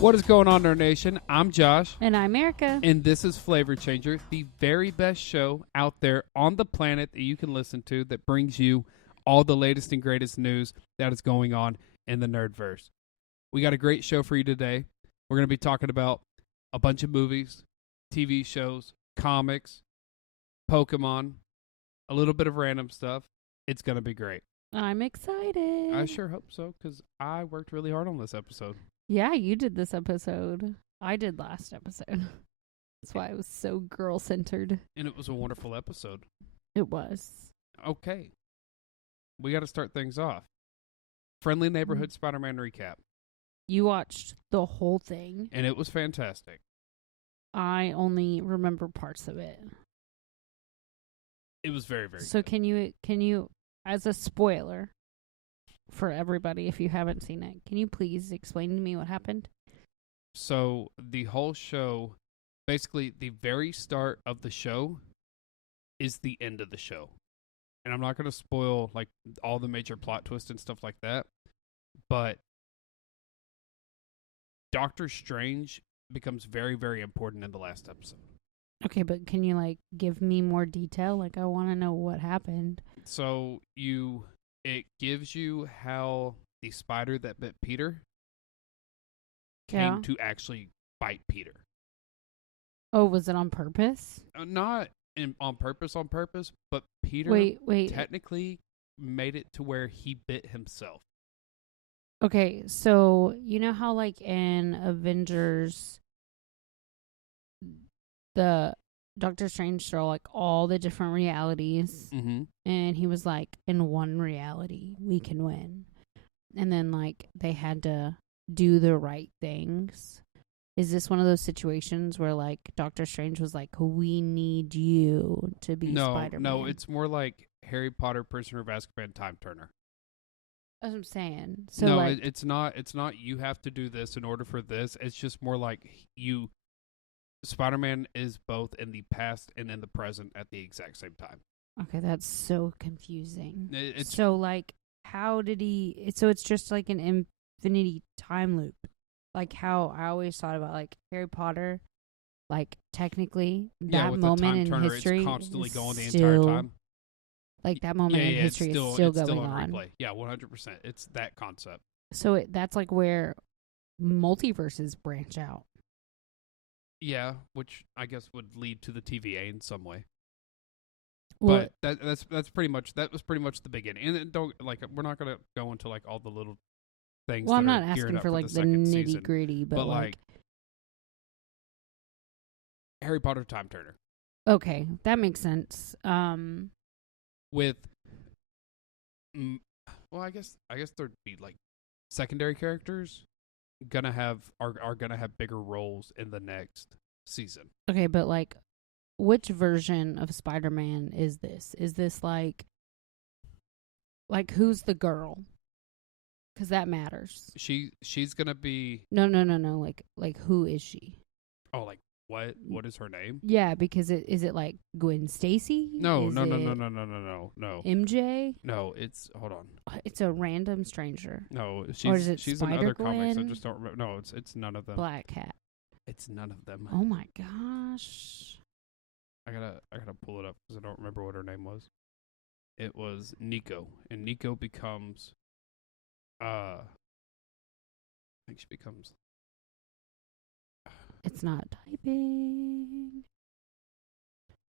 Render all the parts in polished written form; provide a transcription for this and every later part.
What is going on, our nation? I'm Josh. And I'm Erica. And this is Flavor Changer, the very best show out there on the planet that you can listen to that brings you all the latest and greatest news that is going on in the Nerdverse. We got a great show for you today. We're going to be talking about a bunch of movies, TV shows, comics, Pokemon, a little bit of random stuff. It's going to be great. I'm excited. I sure hope so, because I worked really hard on this episode. Yeah, you did this episode. I did last episode. That's why it was so girl-centered. And it was a wonderful episode. It was. Okay. We got to start things off. Friendly Neighborhood Spider-Man recap. You watched the whole thing. And it was fantastic. I only remember parts of it. It was very, very So good. can you, as a spoiler for everybody if you haven't seen it, can you please explain to me what happened? So the whole show, basically the very start of the show is the end of the show. And I'm not going to spoil like all the major plot twists and stuff like that. But Doctor Strange becomes very, very important in the last episode. Okay, but can you give me more detail? I want to know what happened. So it gives you how the spider that bit Peter came to actually bite Peter. Oh, was it on purpose? Not on purpose, but Peter Wait. technically made it to where he bit himself. Okay, so you know how in Avengers, the Doctor Strange saw all the different realities, and he was in one reality we can win, and then they had to do the right things. Is this one of those situations where Doctor Strange was we need you to be Spider-Man? No, it's more like Harry Potter, Prisoner of Azkaban, Time Turner. That's what I'm saying. So no, it's not. It's not. You have to do this in order for this. It's just more like you. Spider-Man is both in the past and in the present at the exact same time. Okay, that's so confusing. It's how did he? So it's just an infinity time loop. How I always thought about Harry Potter. Technically, that with moment the time in turner, history it's constantly going the still, entire time. That moment in history is still going on. Replay. Yeah, 100%. It's that concept. So that's where multiverses branch out. Yeah, which I guess would lead to the TVA in some way. Well, but that's pretty much the beginning. And don't we're not gonna go into all the little things. Well, that I'm not are asking for the the nitty gritty, but Harry Potter Time Turner. Okay, that makes sense. With, well, I guess there'd be secondary characters are gonna have bigger roles in the next season. Okay, but which version of Spider-Man is this? Is this who's the girl? Because that matters. She's gonna be no. Who is she? Oh, what is her name? Yeah, because is it Gwen Stacy? No. MJ? No, it's hold on. It's a random stranger. No, she's in other comics. I just don't remember. No, it's none of them. Black Cat. It's none of them. Oh my gosh. I gotta pull it up because I don't remember what her name was. It was Nico, and Nico becomes I think she becomes. It's not typing.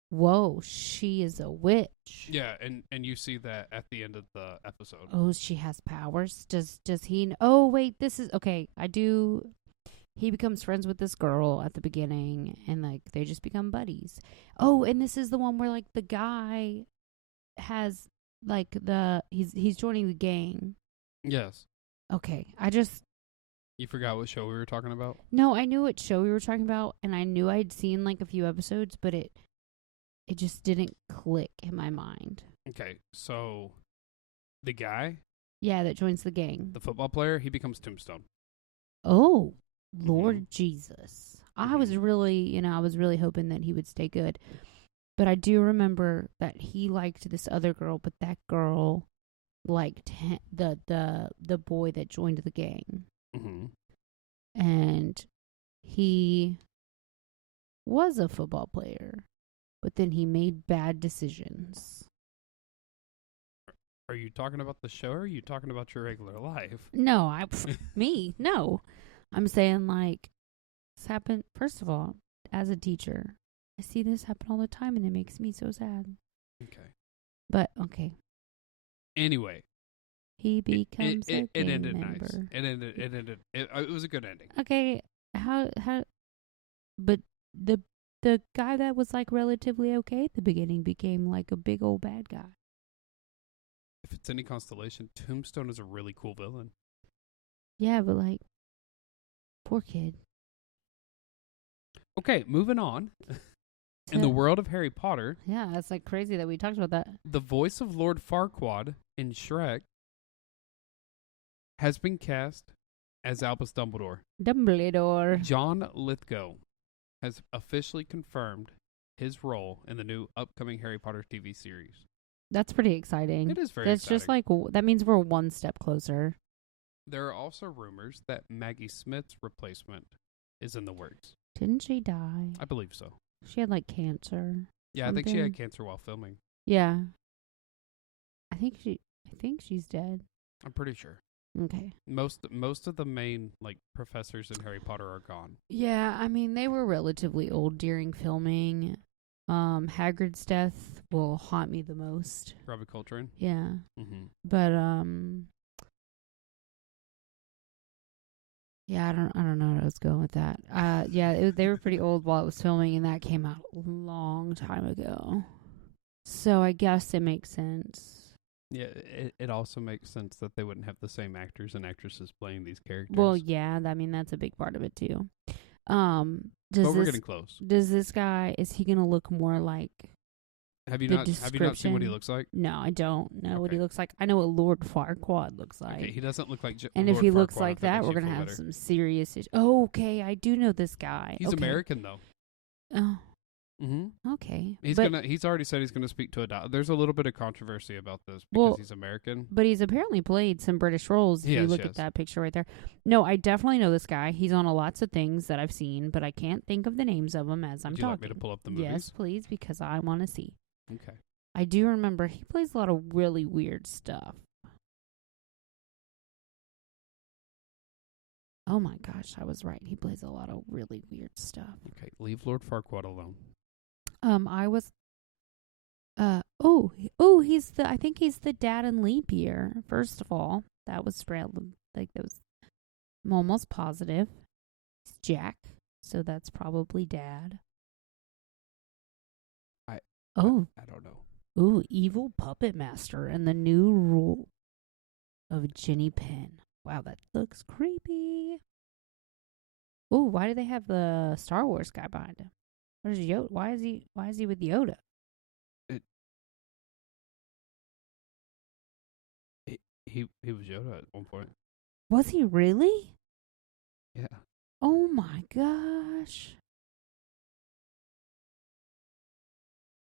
Whoa, she is a witch. Yeah, and you see that at the end of the episode. Oh, she has powers. Does he? Oh, wait, this is okay. I do. He becomes friends with this girl at the beginning, and they just become buddies. Oh, and this is the one where the guy has he's joining the gang. Yes. Okay, You forgot what show we were talking about? No, I knew what show we were talking about, and I knew I'd seen a few episodes, but it just didn't click in my mind. Okay, so the guy, that joins the gang, the football player, he becomes Tombstone. Oh, Lord Jesus! I was really, I was really hoping that he would stay good, but I do remember that he liked this other girl, but that girl liked the boy that joined the gang. Mm-hmm. And he was a football player, but then he made bad decisions. Are you talking about the show, or are you talking about your regular life? No, me, no. I'm saying, like, this happened, first of all, as a teacher, I see this happen all the time, and it makes me so sad. Okay. But, okay. Anyway. He becomes a it gang ended member. nice. It was a good ending. Okay, how, but the guy that was, like, relatively okay at the beginning became, like, a big old bad guy. If it's any constellation, Tombstone is a really cool villain. Yeah, but, like, poor kid. Okay, moving on. In the world of Harry Potter... Yeah, that's, like, crazy that we talked about that. The voice of Lord Farquaad in Shrek has been cast as Albus Dumbledore. John Lithgow has officially confirmed his role in the new upcoming Harry Potter TV series. That's pretty exciting. It is very That's exciting. just like, that means we're one step closer. There are also rumors that Maggie Smith's replacement is in the works. Didn't she die? I believe so. She had, like, cancer. Yeah, I think she had cancer while filming. Yeah. I think she's dead. I'm pretty sure. Okay. Most of the main, like, professors in Harry Potter are gone. Yeah, I mean, they were relatively old during filming. Hagrid's death will haunt me the most. Robbie Coltrane? Yeah. Mm-hmm. But, yeah, I don't know what I was going with that. Yeah, they were pretty old while it was filming, and that came out a long time ago. So I guess it makes sense. Yeah, it also makes sense that they wouldn't have the same actors and actresses playing these characters. Well, yeah, I mean, that's a big part of it, too. But we're getting close. Does this guy, is he going to look more like Have you not seen what he looks like? No, I don't know what he looks like. I know what Lord Farquaad looks like. Okay, he doesn't look like and Lord if he Farquaad, looks like that, we're going to have some serious issues. Oh, okay, I do know this guy. He's American, though. Oh. Mm-hmm. Okay. He's already said he's going to speak to a doctor. There's a little bit of controversy about this because he's American. But he's apparently played some British roles if you look at that picture right there. No, I definitely know this guy. He's on lots of things that I've seen, but I can't think of the names of them as I'm talking. Would you like me to pull up the movies? Yes, please, because I want to see. Okay. I do remember he plays a lot of really weird stuff. Oh my gosh, I was right. He plays a lot of really weird stuff. Okay, leave Lord Farquaad alone. I think he's the dad in Leap Year. First of all, that was I'm almost positive. It's Jack, so that's probably dad. I don't know. Ooh, evil puppet master and the new rule of Ginny Penn. Wow, that looks creepy. Ooh, why do they have the Star Wars guy behind him? Where's Yoda? Why is he with Yoda? He was Yoda at one point. Was he really? Yeah. Oh my gosh.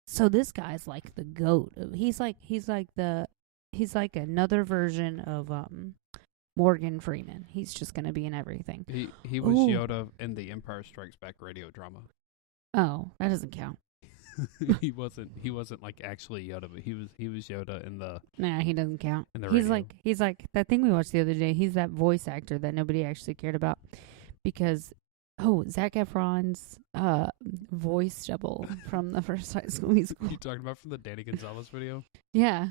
So this guy's like the GOAT. He's like another version of Morgan Freeman. He's just gonna be in everything. He was Yoda in the Empire Strikes Back radio drama. Oh, that doesn't count. he wasn't like actually Yoda, but he was Yoda in the. Nah, he doesn't count. In the he's radio. like that thing we watched the other day. He's that voice actor that nobody actually cared about because Zac Efron's voice double from the first High School Musical. You talking about from the Danny Gonzalez video? Yeah,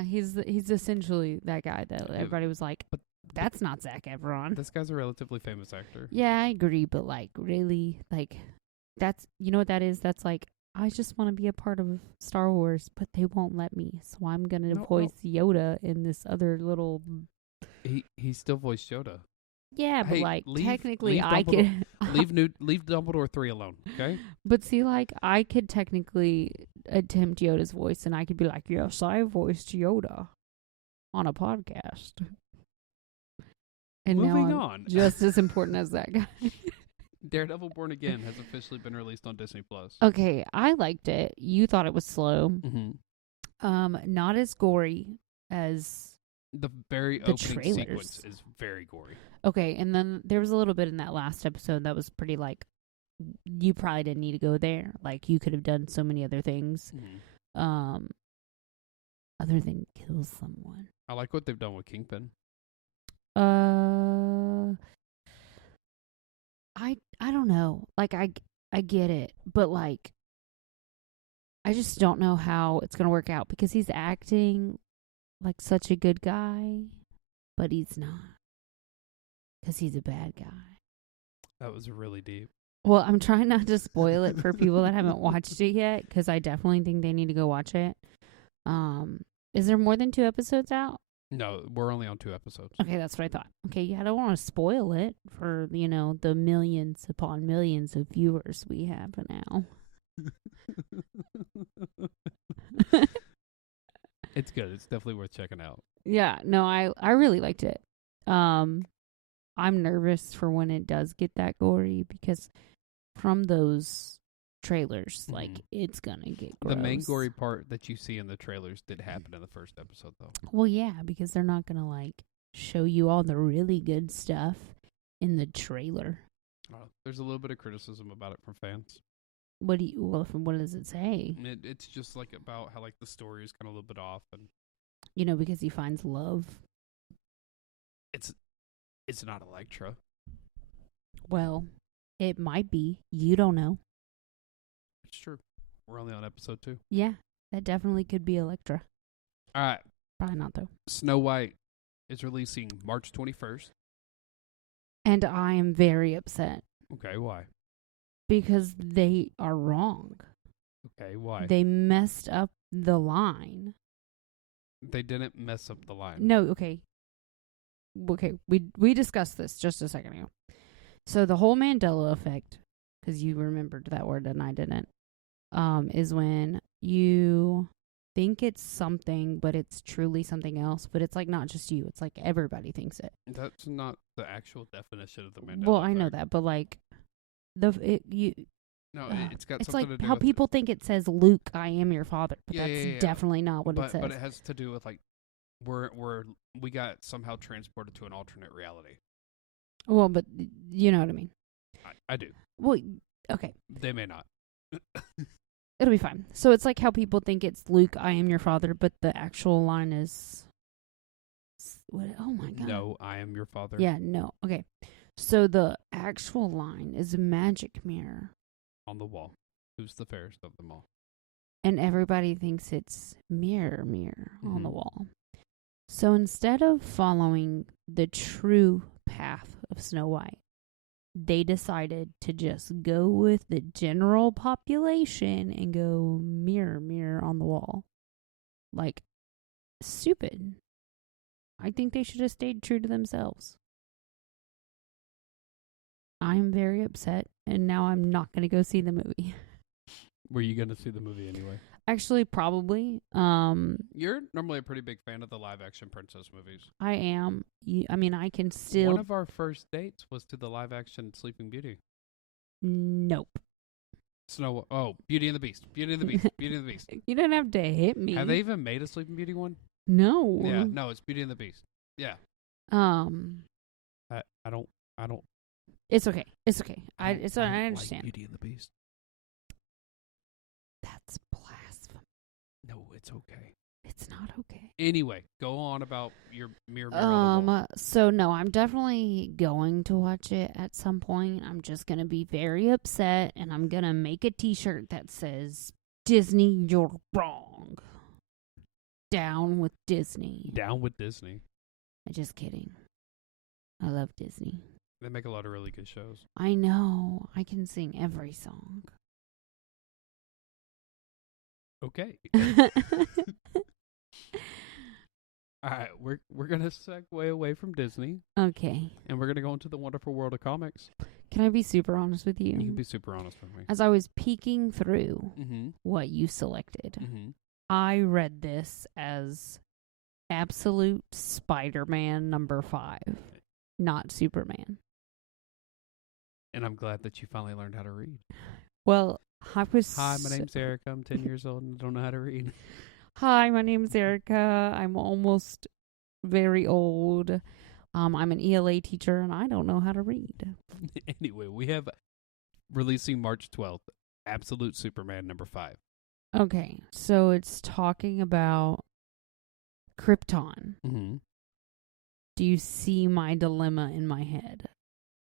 he's essentially that guy that everybody was like, but that's not Zac Efron. This guy's a relatively famous actor. Yeah, I agree, but like really, like that's you know what that is? That's like I just want to be a part of Star Wars, but they won't let me, so I'm gonna voice Yoda in this other little. He still voiced Yoda. Yeah, but technically leave I could leave Dumbledore 3 alone, okay? But see, like I could technically attempt Yoda's voice, and I could be like, "Yes, I voiced Yoda on a podcast." And moving now I'm on, just as important as that guy. Daredevil Born Again has officially been released on Disney+. Okay, I liked it. You thought it was slow. Mm-hmm. Not as gory as the very opening sequence is very gory. Okay, and then there was a little bit in that last episode that was pretty like, you probably didn't need to go there. Like, you could have done so many other things. Mm-hmm. Other than kill someone. I like what they've done with Kingpin. I don't know. Like, I get it, but like, I just don't know how it's gonna work out because he's acting like such a good guy, but he's not, because he's a bad guy. That was really deep. Well, I'm trying not to spoil it for people that haven't watched it yet, because I definitely think they need to go watch it. Is there more than 2 episodes out? No, we're only on 2 episodes. Okay, that's what I thought. Okay, yeah, I don't want to spoil it for, the millions upon millions of viewers we have now. It's good. It's definitely worth checking out. Yeah, no, I really liked it. I'm nervous for when it does get that gory, because from those trailers, like, it's gonna get gross. The main gory part that you see in the trailers did happen in the first episode, though. Well, yeah, because they're not gonna like show you all the really good stuff in the trailer. There's a little bit of criticism about it from fans. What does it say? It's just like about how like the story is kind of a little bit off, and because he finds love. It's not Electra. Well, it might be. You don't know. It's true. We're only on episode 2. Yeah, that definitely could be Electra. All right. Probably not, though. Snow White is releasing March 21st. And I am very upset. Okay, why? Because they are wrong. Okay, why? They messed up the line. They didn't mess up the line. No, okay. Okay, we discussed this just a second ago. So the whole Mandela effect, because you remembered that word and I didn't, is when you think it's something, but it's truly something else. But it's like not just you; it's like everybody thinks it. That's not the actual definition of the Mandela Well, effect. I know that, but like it's got it's something like to do how with people think it says, "Luke, I am your father," but Yeah, that's yeah. definitely not what it says. But it has to do with like we got somehow transported to an alternate reality. Well, but you know what I mean. I do. Well, okay. They may not. It'll be fine. So it's like how people think it's Luke, I am your father, but the actual line is what? Oh my god. No, I am your father. Yeah, no. Okay. So the actual line is a magic mirror On the wall. Who's the fairest of them all? and everybody thinks it's mirror on the wall. So instead of following the true path of Snow White, they decided to just go with the general population and go mirror on the wall. Like, stupid. I think they should have stayed true to themselves. I'm very upset, and now I'm not going to go see the movie. Were you going to see the movie anyway? Actually, probably. You're normally a pretty big fan of the live-action princess movies. I am. I mean, I can still... One of our first dates was to the live-action Sleeping Beauty. Nope. Beauty and the Beast. Beauty and the Beast. Beauty and the Beast. You don't have to hit me. Have they even made a Sleeping Beauty one? No. Yeah, no, it's Beauty and the Beast. Yeah. I don't. It's okay. It's okay. I Like understand. Beauty and the Beast. That's blasphemy. No, it's okay. It's not okay. Anyway, go on about your mirror on the wall. So no, I'm definitely going to watch it at some point. I'm just gonna be very upset, and I'm gonna make a T-shirt that says, "Disney, you're wrong. Down with Disney." Down with Disney. I'm just kidding. I love Disney. They make a lot of really good shows. I know. I can sing every song. Okay. All right, we're gonna segue away from Disney. Okay. And we're gonna go into the wonderful world of comics. Can I be super honest with you? You can be super honest with me. As I was peeking through Mm-hmm. what you selected, Mm-hmm. I read this as absolute Spider-Man number 5, not Superman. And I'm glad that you finally learned how to read. Well, I was... Hi, my name's Erica. I'm 10 years old and don't know how to read. Hi, my name's Erica. I'm almost very old. I'm an ELA teacher, and I don't know how to read. Anyway, we have releasing March 12th, Absolute Superman #5. Okay, so it's talking about Krypton. Mm-hmm. Do you see my dilemma in my head?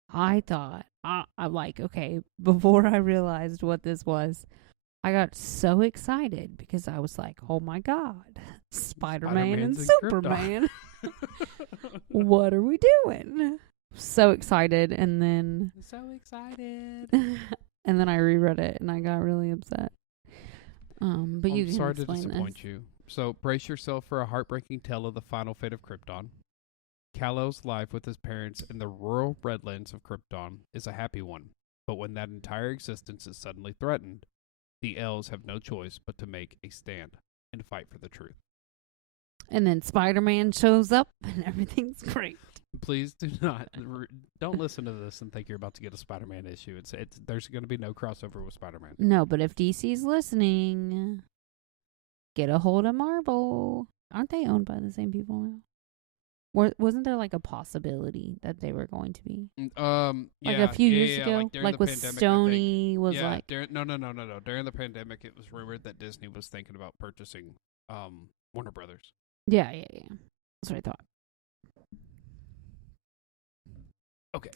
I thought, I'm like, okay, before I realized what this was, I got so excited because I was like, oh my God, Spider-Man and Superman. What are we doing? So excited. And then. So excited. And then I reread it and I got really upset. But you can sorry to explain disappoint this. you. So brace yourself for a heartbreaking tale of the final fate of Krypton. Kal-El's life with his parents in the rural Redlands of Krypton is a happy one, but when that entire existence is suddenly threatened, the elves have no choice but to make a stand and fight for the truth. And then Spider-Man shows up and everything's great. Please don't listen to this and think you're about to get a Spider-Man issue. It's there's going to be no crossover with Spider-Man. No, but if DC's listening, get a hold of Marvel. Aren't they owned by the same people now? Wasn't there like a possibility that they were going to be? Like a few years ago? Like with Sony was like... No. During the pandemic, it was rumored that Disney was thinking about purchasing Warner Brothers. Yeah. That's what I thought. Okay.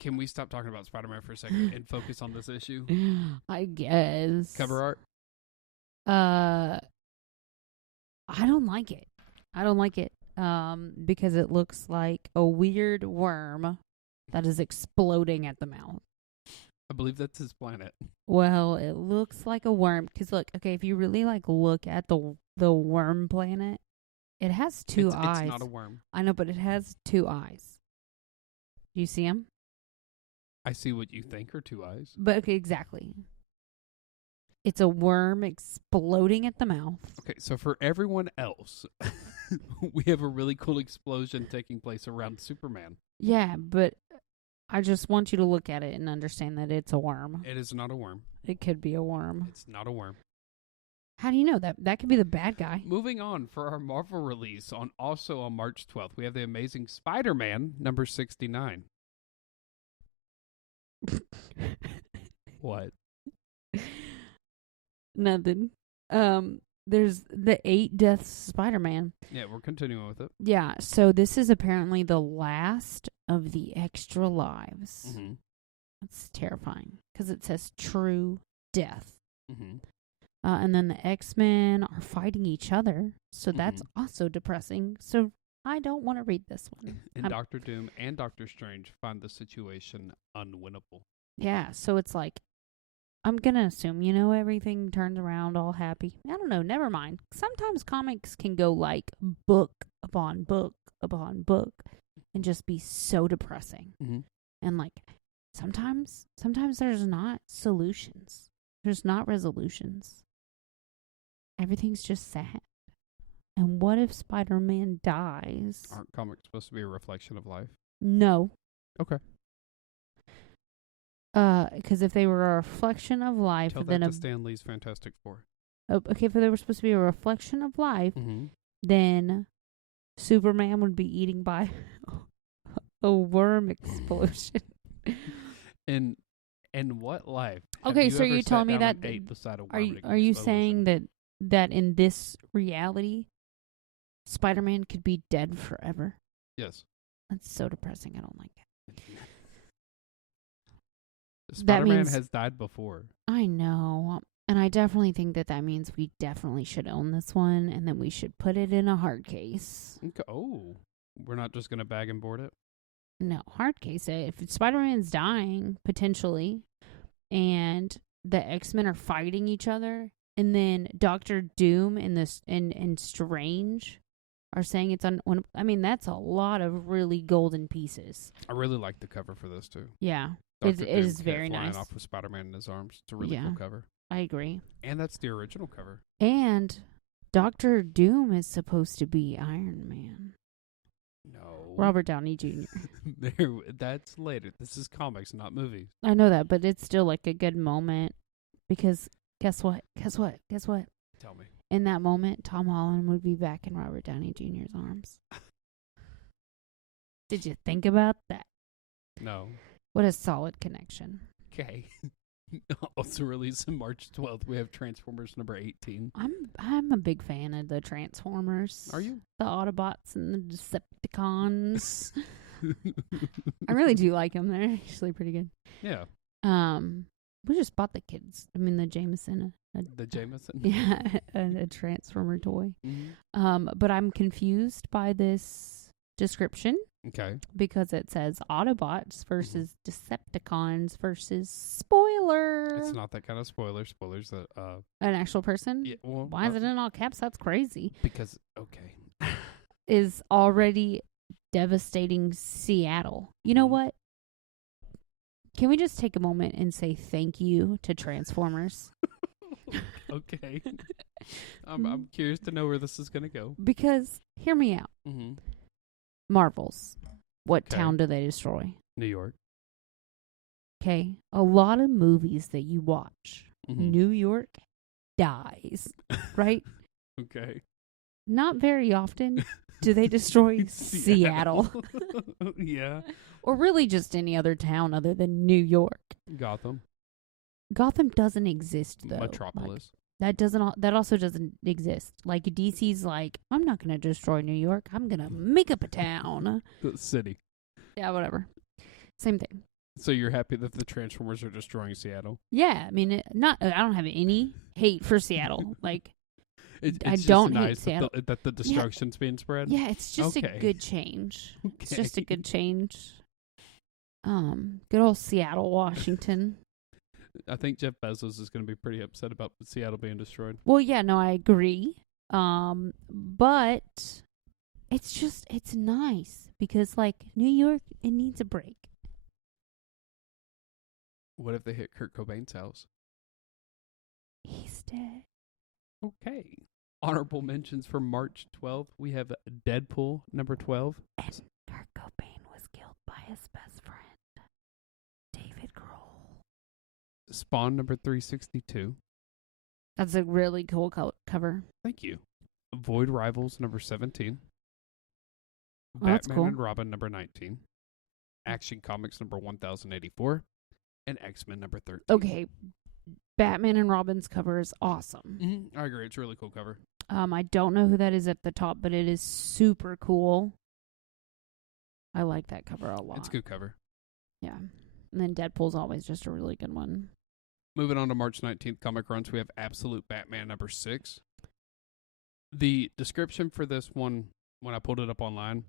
Can we stop talking about Spider-Man for a second and focus on this issue? I guess. Cover art? I don't like it. Because it looks like a weird worm that is exploding at the mouth. I believe that's his planet. Well, it looks like a worm. Because look, okay, if you really look at the worm planet, it has two eyes. It's not a worm. I know, but it has two eyes. Do you see them? I see what you think are two eyes. But okay, exactly. It's a worm exploding at the mouth. Okay, so for everyone else, we have a really cool explosion taking place around Superman. Yeah, but I just want you to look at it and understand that it's a worm. It is not a worm. It could be a worm. It's not a worm. How do you know that? That could be the bad guy. Moving on, for our Marvel release also on March 12th, we have the Amazing Spider-Man #69. What? Nothing. There's the 8 Deaths Spider-Man. Yeah, we're continuing with it. Yeah, so this is apparently the last of the extra lives. Mm-hmm. That's terrifying because it says true death. Mm-hmm. And then the X-Men are fighting each other, so that's also depressing. So I don't want to read this one. And Dr. Doom and Doctor Strange find the situation unwinnable. Yeah, so it's like, I'm going to assume, everything turns around all happy. I don't know, never mind. Sometimes comics can go like book upon book upon book and just be so depressing. Mm-hmm. And like, sometimes there's not solutions. There's not resolutions. Everything's just sad. And what if Spider-Man dies? Aren't comics supposed to be a reflection of life? No. Okay. Because if they were a reflection of life, Tell then that to Stan Lee's Fantastic Four. Okay, if they were supposed to be a reflection of life, then Superman would be eaten by a worm explosion. In what life? Okay, so you're telling me that are you saying that in this reality, Spider-Man could be dead forever? Yes. That's so depressing. I don't like it. Spider-Man has died before. I know. And I definitely think that means we definitely should own this one and then we should put it in a hard case. Okay. Oh, we're not just going to bag and board it? No, hard case it. If Spider-Man's dying, potentially, and the X-Men are fighting each other, and then Doctor Doom and Strange are saying it's I mean, that's a lot of really golden pieces. I really like the cover for this, too. Yeah. It is very nice. Flying off with Spider-Man in his arms. It's a really cool cover. I agree. And that's the original cover. And Doctor Doom is supposed to be Iron Man. No. Robert Downey Jr. That's later. This is comics, not movies. I know that, but it's still like a good moment because guess what? Tell me. In that moment, Tom Holland would be back in Robert Downey Jr.'s arms. Did you think about that? No. What a solid connection. Okay. Also released on March 12th, we have Transformers number 18. I'm a big fan of the Transformers. Are you? The Autobots and the Decepticons. I really do like them. They're actually pretty good. Yeah. We just bought the kids. I mean, the Jameson. The Jameson? Yeah, a Transformer toy. Mm-hmm. But I'm confused by this description. Okay. Because it says Autobots versus Decepticons versus spoiler. It's not that kind of spoiler. Spoilers that an actual person? Yeah, well, why is it in all caps? That's crazy. Because okay. Is already devastating Seattle. You know what? Can we just take a moment and say thank you to Transformers? Okay. I'm curious to know where this is going to go. Because, hear me out. Mm-hmm. Marvels. What Okay. town do they destroy? New York. Okay. A lot of movies that you watch, Mm-hmm. New York dies, right? Okay. Not very often do they destroy Seattle. Yeah. Or really just any other town other than New York. Gotham. Gotham doesn't exist, though. Metropolis. That also doesn't exist. Like, DC's like, I'm not going to destroy New York. I'm going to make up a town. The city. Yeah, whatever. Same thing. So you're happy that the Transformers are destroying Seattle? Yeah, I mean, I don't have any hate for Seattle. Like, It's I just don't hate nice Seattle. that the destruction's being spread? Yeah, it's just Okay. a good change. Okay. It's just a good change. Good old Seattle, Washington. I think Jeff Bezos is going to be pretty upset about Seattle being destroyed. Well, yeah, no, I agree. But it's nice because, like, New York, it needs a break. What if they hit Kurt Cobain's house? He's dead. Okay. Honorable mentions for March 12th. We have Deadpool number 12. And Kurt Cobain was killed by his best friend, David Grohl. Spawn number 362. That's a really cool cover. Thank you. Void Rivals number 17. Oh, that's Batman cool. and Robin number 19. Action Comics number 1084. And X-Men number 13. Okay, Batman and Robin's cover is awesome. Mm-hmm. I agree. It's a really cool cover. I don't know who that is at the top, but it is super cool. I like that cover a lot. It's a good cover. Yeah. And then Deadpool's always just a really good one. Moving on to March 19th comic runs, we have Absolute Batman number 6. The description for this one, when I pulled it up online,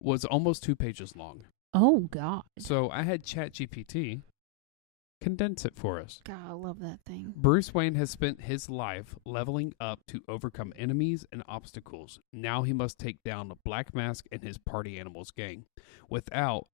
was almost 2 pages long. Oh, God. So I had ChatGPT condense it for us. God, I love that thing. Bruce Wayne has spent his life leveling up to overcome enemies and obstacles. Now he must take down Black Mask and his party animals gang without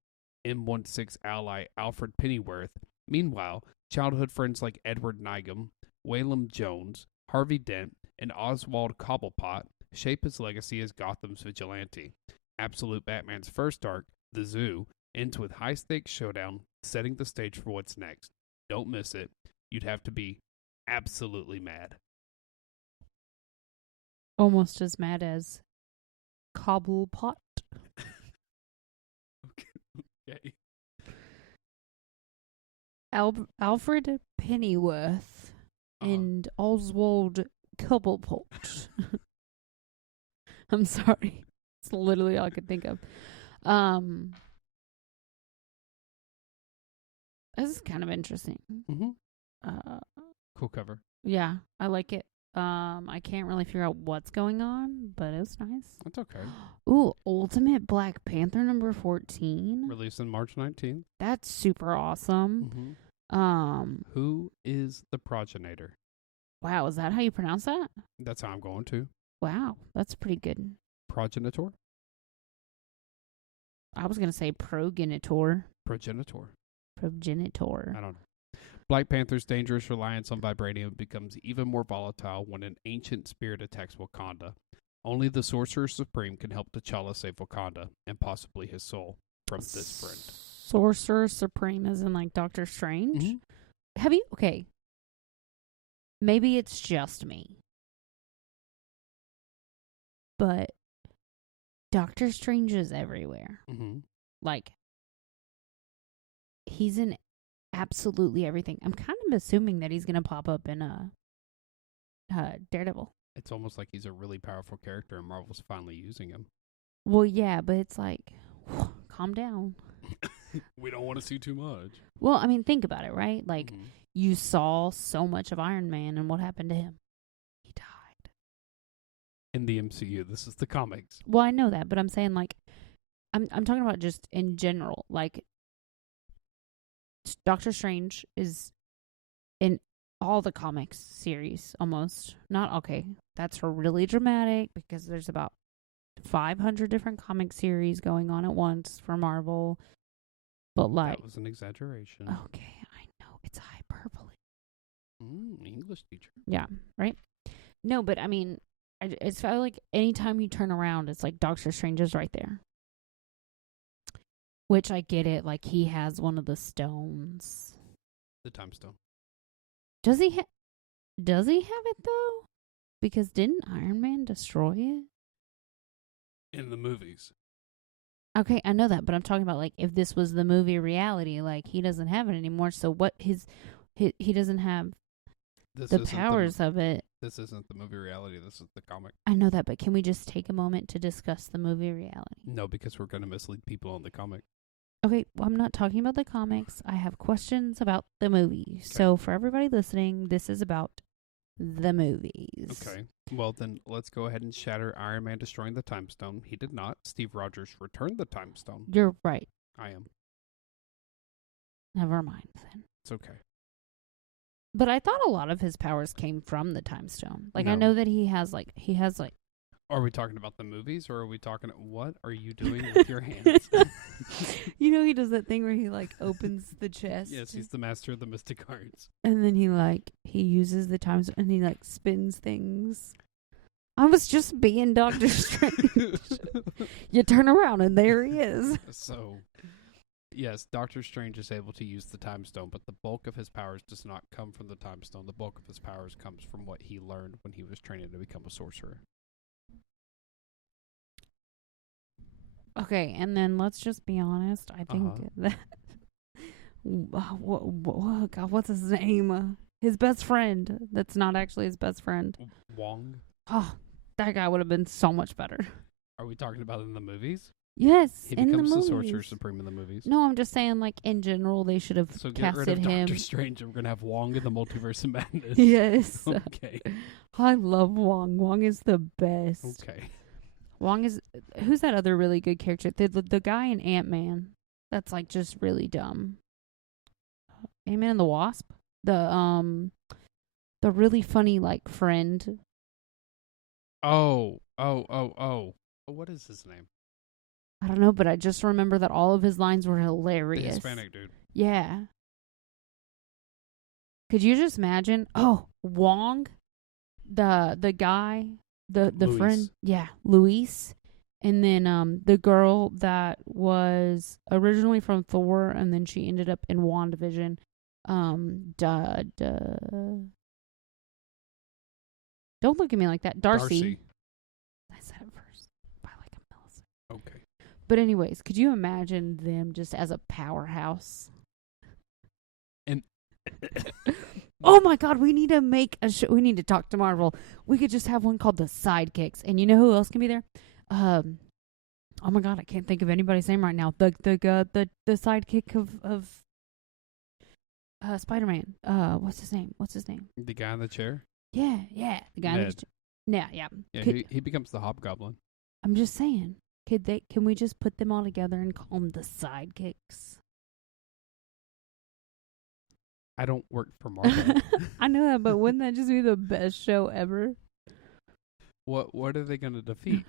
M16 ally Alfred Pennyworth. Meanwhile, childhood friends like Edward Nygam, Whalum Jones, Harvey Dent, and Oswald Cobblepot shape his legacy as Gotham's vigilante. Absolute Batman's first arc, The Zoo, ends with high-stakes showdown, setting the stage for what's next. Don't miss it. You'd have to be absolutely mad. Almost as mad as Cobblepot. Okay. Alfred Pennyworth and Oswald Cobblepot. I'm sorry. It's literally all I could think of. This is kind of interesting. Mm-hmm. Cool cover. Yeah, I like it. I can't really figure out what's going on, but it was nice. That's okay. Ooh, Ultimate Black Panther number 14. Released on March 19th. That's super awesome. Mm-hmm. Who is the progenitor? Wow, is that how you pronounce that? That's how I'm going to. Wow, that's pretty good. Progenitor? I was going to say progenitor. Progenitor. Progenitor. I don't know. Black Panther's dangerous reliance on vibranium becomes even more volatile when an ancient spirit attacks Wakanda. Only the Sorcerer Supreme can help T'Challa save Wakanda and possibly his soul from this friend. Sorcerer Supreme as in like Doctor Strange? Mm-hmm. Have you? Okay. Maybe it's just me. But Doctor Strange is everywhere. Mm-hmm. Like, he's in absolutely everything. I'm kind of assuming that he's going to pop up in Daredevil. It's almost like he's a really powerful character and Marvel's finally using him. Well, yeah, but it's like, calm down. We don't want to see too much. Well, I mean, think about it, right? Like, you saw so much of Iron Man, and what happened to him? He died. In the MCU, this is the comics. Well, I know that, but I'm saying, like, I'm talking about just in general. Like, Doctor Strange is in all the comics series, almost. Not, okay, that's really dramatic, because there's about 500 different comic series going on at once for Marvel. But, like, that was an exaggeration. Okay, I know. It's hyperbole. English teacher. Yeah, right? No, but I mean, it's felt like anytime you turn around, it's like Doctor Strange is right there. Which I get it. Like, he has one of the stones. The time stone. Does he have it, though? Because didn't Iron Man destroy it? In the movies. Okay, I know that, but I'm talking about, like, if this was the movie reality, like, he doesn't have it anymore, so what he doesn't have the powers of it. This isn't the movie reality, this is the comic. I know that, but can we just take a moment to discuss the movie reality? No, because we're going to mislead people on the comic. Okay, well, I'm not talking about the comics. I have questions about the movie. Okay. So for everybody listening, this is about the movies. Okay. Well, then let's go ahead and shatter Iron Man destroying the time stone. He did not. Steve Rogers returned the time stone. You're right. I am. Never mind then. It's okay. But I thought a lot of his powers came from the time stone. Like, no. I know that he has Are we talking about the movies, or are we talking... What are you doing with your hands? You know, he does that thing where he, like, opens the chest. Yes, he's the master of the mystic arts. And then he uses the time stone and he, like, spins things. I was just being Doctor Strange. You turn around and there he is. So, yes, Doctor Strange is able to use the time stone, but the bulk of his powers does not come from the time stone. The bulk of his powers comes from what he learned when he was training to become a sorcerer. Okay, and then let's just be honest. I think that... God, what's his name? His best friend. That's not actually his best friend. Wong? Oh, that guy would have been so much better. Are we talking about in the movies? Yes, he in the becomes movies. the Sorcerer Supreme in the movies. No, I'm just saying, like, in general, they should have so casted get rid of him. Doctor Strange, and we're going to have Wong in the Multiverse of Madness. Yes. Okay. I love Wong. Wong is the best. Okay. Wong is... Who's that other really good character? The guy in Ant-Man. That's, like, just really dumb. Ant-Man and the Wasp? The really funny, like, friend. Oh. What is his name? I don't know, but I just remember that all of his lines were hilarious. The Hispanic dude. Yeah. Could you just imagine? Oh, Wong, the guy, the Luis. friend, yeah, Luis, and then the girl that was originally from Thor, and then she ended up in WandaVision. Don't look at me like that, Darcy. I said it first by like a millisecond. Okay. But anyways, could you imagine them just as a powerhouse? And oh my God, we need to make a show. We need to talk to Marvel. We could just have one called The Sidekicks. And you know who else can be there? Oh my God, I can't think of anybody's name right now. The sidekick of Spider-Man. What's his name? the guy in the chair? Yeah. The guy in the chair. Yeah. Yeah, he becomes the Hobgoblin. I'm just saying. Can we just put them all together and call them the Sidekicks? I don't work for Marvel. I know that, but wouldn't that just be the best show ever? What are they going to defeat?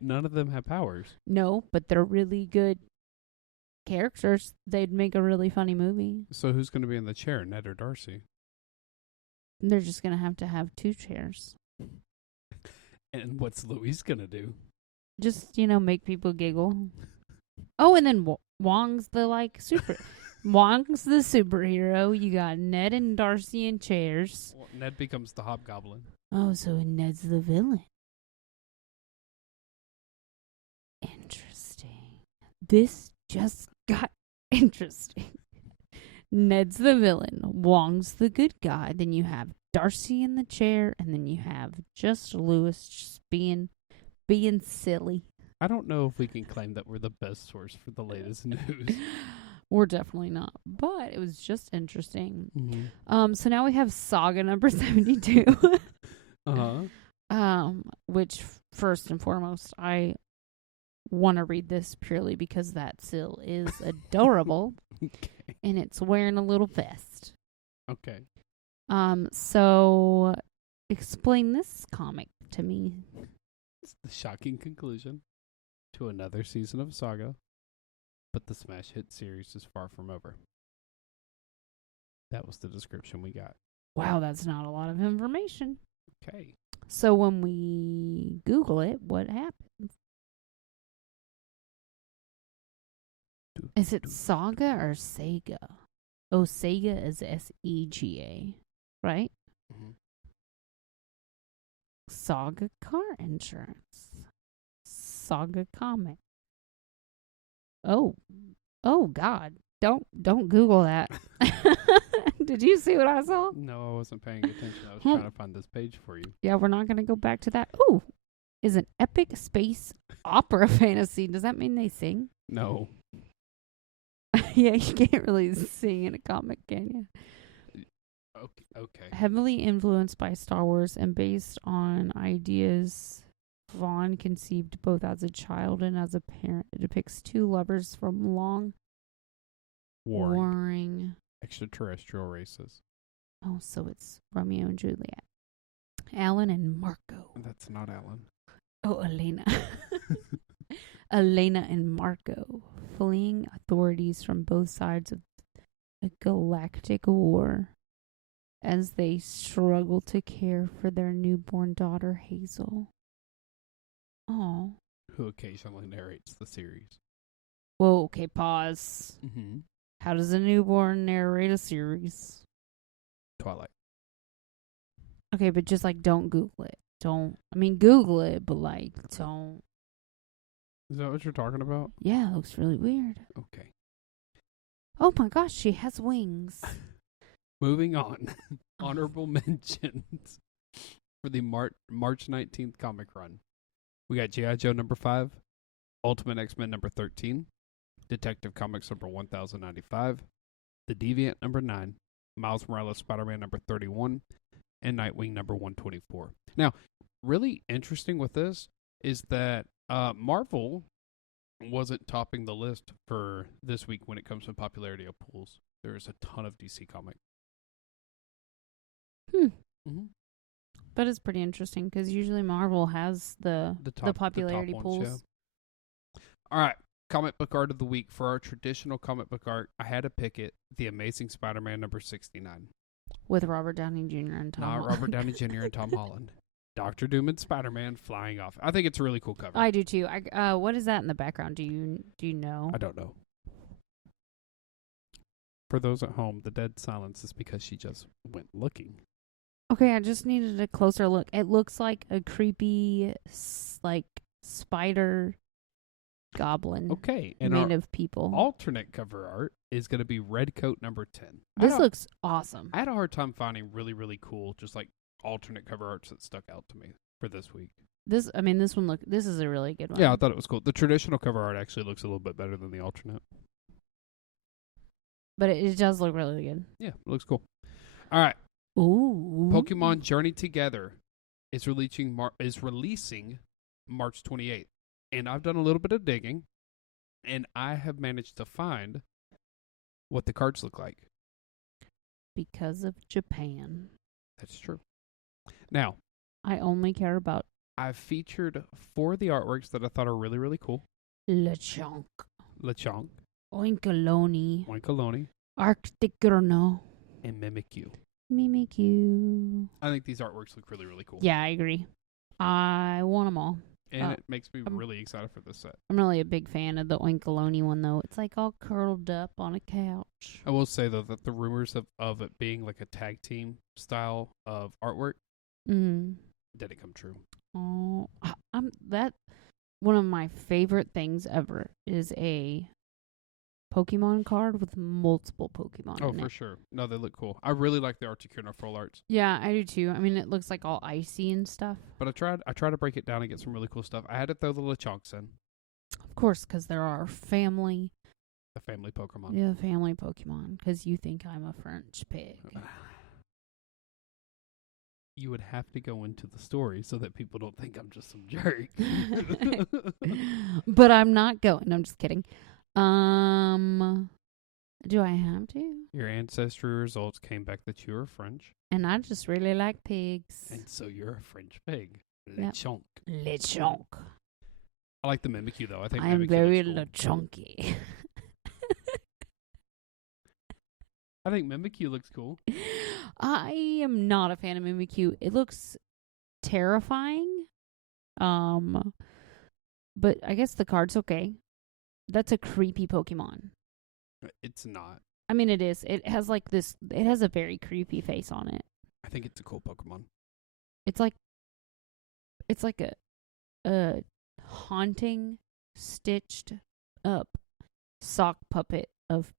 None of them have powers. No, but they're really good characters. They'd make a really funny movie. So who's going to be in the chair, Ned or Darcy? They're just going to have two chairs. And what's Louise going to do? Just, make people giggle. Oh, and then Wong's the, Wong's the superhero. You got Ned and Darcy in chairs. Well, Ned becomes the Hobgoblin. Oh, so Ned's the villain. this just got interesting. Ned's the villain. Wong's the good guy. Then you have Darcy in the chair, and then you have just Lewis just being silly. I don't know if we can claim that we're the best source for the latest news. We're definitely not, but it was just interesting. Mm-hmm. So now we have Saga number 72. Which first and foremost, I want to read this purely because that seal is adorable. Okay. And it's wearing a little vest. Okay. So explain this comic to me. It's the shocking conclusion to another season of Saga, but the smash hit series is far from over. That was the description we got. Wow, that's not a lot of information. Okay. So when we Google it, what happens? Is it Saga or Sega? Oh, Sega is SEGA, right? Mm-hmm. Saga car insurance. Saga comic. Oh God! Don't Google that. Did you see what I saw? No, I wasn't paying attention. I was trying to find this page for you. Yeah, we're not going to go back to that. Ooh, is an epic space opera fantasy. Does that mean they sing? No. Yeah, you can't really sing in a comic, can you? Okay. Heavily influenced by Star Wars and based on ideas Vaughn conceived both as a child and as a parent. It depicts two lovers from long warring extraterrestrial races. Oh, so it's Romeo and Juliet. Alan and Marco. That's not Alan. Oh, Elena. Elena and Marco fleeing authorities from both sides of a galactic war as they struggle to care for their newborn daughter, Hazel. Oh. Who occasionally narrates the series. Whoa, okay, pause. Mm-hmm. How does a newborn narrate a series? Twilight. Okay, but just don't Google it. Google it, but don't. Is that what you're talking about? Yeah, it looks really weird. Okay. Oh my gosh, she has wings. Moving on. Honorable mentions for the March 19th comic run. We got G.I. Joe number 5, Ultimate X-Men number 13, Detective Comics number 1095, The Deviant number 9, Miles Morales Spider-Man number 31, and Nightwing number 124. Now, really interesting with this is that Marvel wasn't topping the list for this week when it comes to popularity of pools. There's a ton of DC comic. Mm-hmm. But it's pretty interesting because usually Marvel has the popularity the top pools. Ones, yeah. All right. Comic book art of the week. For our traditional comic book art, I had to pick it, The Amazing Spider-Man number 69. With Robert Downey Jr. and Tom Holland. Not Robert Downey Jr. and Tom Holland. Dr. Doom and Spider-Man flying off. I think it's a really cool cover. I do too. What is that in the background? Do you know? I don't know. For those at home, the dead silence is because she just went looking. Okay, I just needed a closer look. It looks like a creepy, spider goblin. Okay, and made of people. Alternate cover art is going to be Red Coat number 10. This looks awesome. I had a hard time finding really, really cool, just alternate cover arts that stuck out to me for this week. This one this is a really good one. Yeah, I thought it was cool. The traditional cover art actually looks a little bit better than the alternate. But it does look really good. Yeah, it looks cool. All right. Ooh. Pokemon Journey Together is releasing March 28th. And I've done a little bit of digging, and I have managed to find what the cards look like. Because of Japan. That's true. Now, I only care about... I've featured 4 of the artworks that I thought are really, really cool. Lechonk. Oinkaloni. Arctic Gurno. And Mimikyu. I think these artworks look really, really cool. Yeah, I agree. I want them all. And it makes me really excited for this set. I'm really a big fan of the Oinkaloni one, though. It's all curled up on a couch. I will say, though, that the rumors of it being a tag team style of artwork didn't come true. Oh, one of my favorite things ever is a Pokemon card with multiple Pokemon in it. Oh, for sure. No, they look cool. I really like the Articuno full arts. Yeah, I do too. I mean, it looks like all icy and stuff. But I tried to break it down and get some really cool stuff. I had to throw the Lechonks in. Of course, because they're our family. The family Pokemon. Yeah, the family Pokemon. Because you think I'm a French pig. You would have to go into the story so that people don't think I'm just some jerk. But I'm not going. I'm just kidding. Do I have to? Your ancestry results came back that you were French. And I just really like pigs. And so you're a French pig. Yep. Lechonk. Lechonk. I like the Mimikyu, though. I think I'm Mimikyu very looks cool. lechonky. I think Mimikyu looks cool. I am not a fan of Mimikyu. It looks terrifying. But I guess the card's okay. That's a creepy Pokemon. It's not. I mean, it is. It has like this. It has a very creepy face on it. I think it's a cool Pokemon. It's like a haunting, stitched up sock puppet of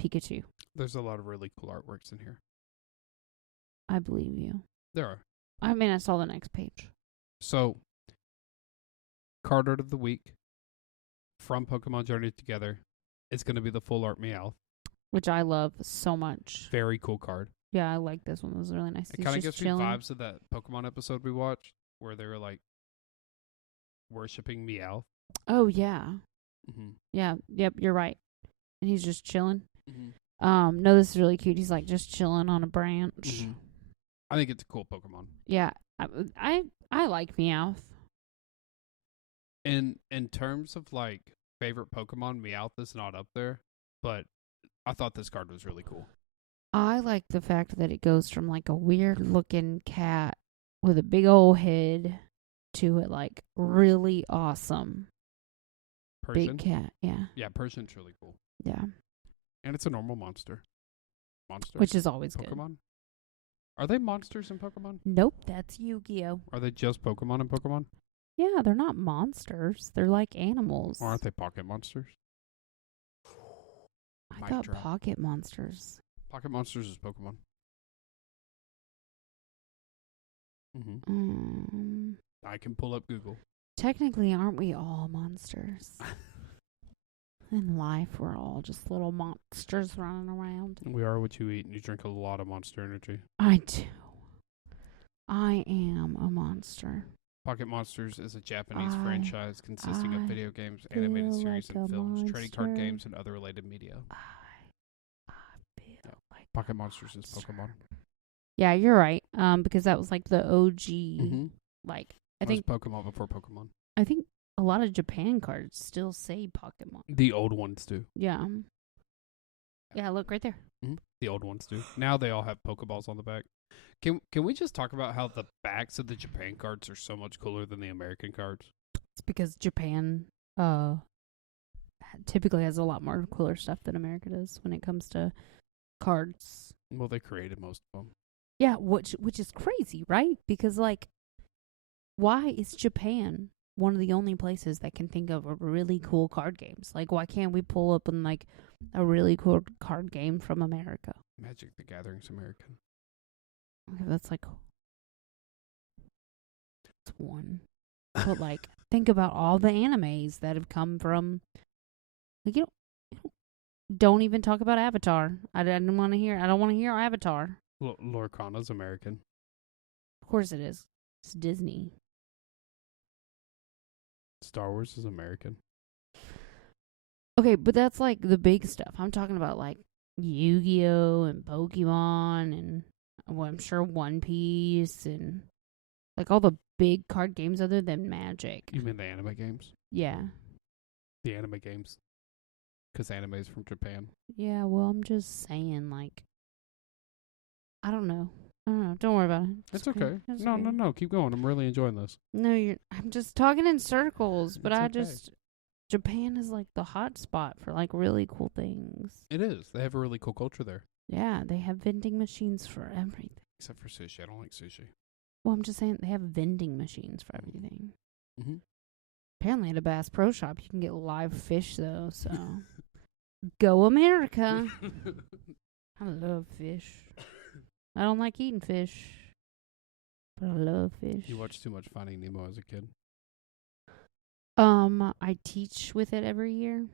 Pikachu. There's a lot of really cool artworks in here. I believe you. There are. I mean, I saw the next page. So, card art of the week from Pokemon Journey Together is going to be the full art Meowth. Which I love so much. Very cool card. Yeah, I like this one. It was really nice. It kind of gives me vibes of that Pokemon episode we watched where they were like worshipping Meowth. Oh, yeah. Mm-hmm. Yeah, yep, you're right. And he's just chilling. Mm-hmm. No, this is really cute. He's like just chilling on a branch. Mm-hmm. I think it's a cool Pokemon. Yeah, I like Meowth. In terms of like favorite Pokemon, Meowth is not up there, but I thought this card was really cool. I like the fact that it goes from like a weird looking cat with a big old head to it like really awesome Persian? big cat. Yeah. Yeah, Persian's really cool. Yeah. And it's a normal monster. Which is always Pokemon? good. Are they monsters in Pokemon? Nope, that's Yu-Gi-Oh. Are they just Pokemon in Pokemon? Yeah, they're not monsters. They're like animals. Or aren't they pocket monsters? I thought pocket monsters. Pocket monsters is Pokemon. Mm-hmm. I can pull up Google. Technically, aren't we all monsters? In life, we're all just little monsters running around. We are what you eat, and you drink a lot of Monster Energy. I do. I am a monster. Pocket Monsters is a Japanese franchise consisting of video games, animated series, and films, trading card games, and other related media. I feel like Pocket Monsters is Pokemon. Yeah, you're right. Because that was like the OG. Like I think Pokemon before Pokemon. I think a lot of Japan cards still say Pokemon. The old ones do. Yeah. Yeah, look right there. Mm-hmm. The old ones do. Now they all have Pokeballs on the back. Can we just talk about how the backs of the Japan cards are so much cooler than the American cards? It's because Japan typically has a lot more cooler stuff than America does when it comes to cards. Well, they created most of them. Yeah, which is crazy, right? Because like, why is Japan one of the only places that can think of a really cool card games? Like, why can't we pull up in like a really cool card game from America? Magic the Gathering's American. Okay, that's like it's one. But like, think about all the animes that have come from. Like, you don't even talk about Avatar. I don't want to hear Avatar. Lorcana's American. Of course it is. It's Disney. Star Wars is American. Okay, but that's like the big stuff. I'm talking about like Yu-Gi-Oh! And Pokemon and well, I'm sure One Piece and like all the big card games other than Magic. You mean the anime games? Yeah. The anime games. Because anime is from Japan. Yeah, well, I'm just saying, like, I don't know. Don't worry about it. It's okay. No. Keep going. I'm really enjoying this. No, I'm just talking in circles, but It's okay. Japan is like the hot spot for like really cool things. It is. They have a really cool culture there. Yeah, they have vending machines for everything. Except for sushi. I don't like sushi. Well, I'm just saying they have vending machines for everything. Mm-hmm. Apparently at a Bass Pro Shop you can get live fish though, so go America. I love fish. I don't like eating fish, but I love fish. You watched too much Finding Nemo as a kid. I teach with it every year.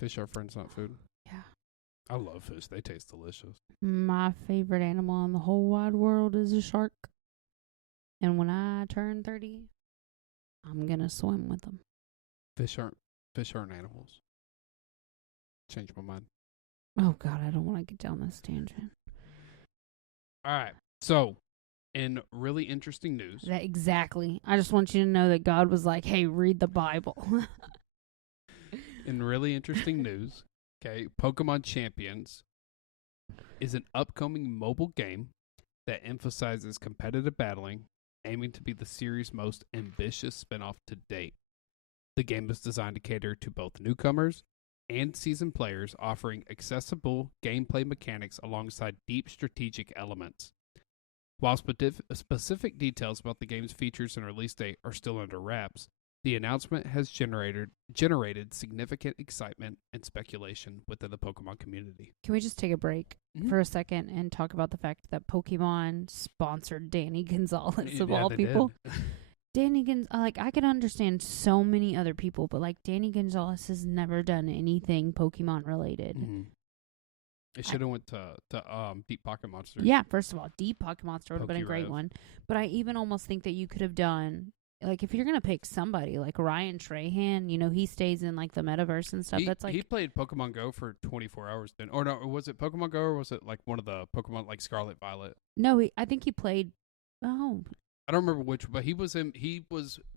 Fish are friends, not food. Yeah. I love fish. They taste delicious. My favorite animal in the whole wide world is a shark. And when I turn 30, I'm going to swim with them. Fish aren't animals. Changed my mind. Oh, God, I don't want to get down this tangent. All right. So, in really interesting news. Exactly. I just want you to know that God was like, hey, read the Bible. In really interesting news, okay, Pokémon Champions is an upcoming mobile game that emphasizes competitive battling, aiming to be the series' most ambitious spinoff to date. The game is designed to cater to both newcomers and seasoned players, offering accessible gameplay mechanics alongside deep strategic elements. While specific details about the game's features and release date are still under wraps, the announcement has generated significant excitement and speculation within the Pokemon community. Can we just take a break for a second and talk about the fact that Pokemon sponsored Danny Gonzalez of all people? Danny Gonzalez, I can understand so many other people, but Danny Gonzalez has never done anything Pokemon related. Mm-hmm. It should have went to Deep Pocket Monsters. Yeah, first of all, Deep Pocket Monster would have been a great one. But I even almost think that you could have done, if you're going to pick somebody, like Ryan Trahan, he stays in, the metaverse and stuff. He played Pokemon Go for 24 hours then. Or no, was it Pokemon Go or was it, one of the Pokemon, Scarlet Violet? No, I think he played, I don't remember which, but he was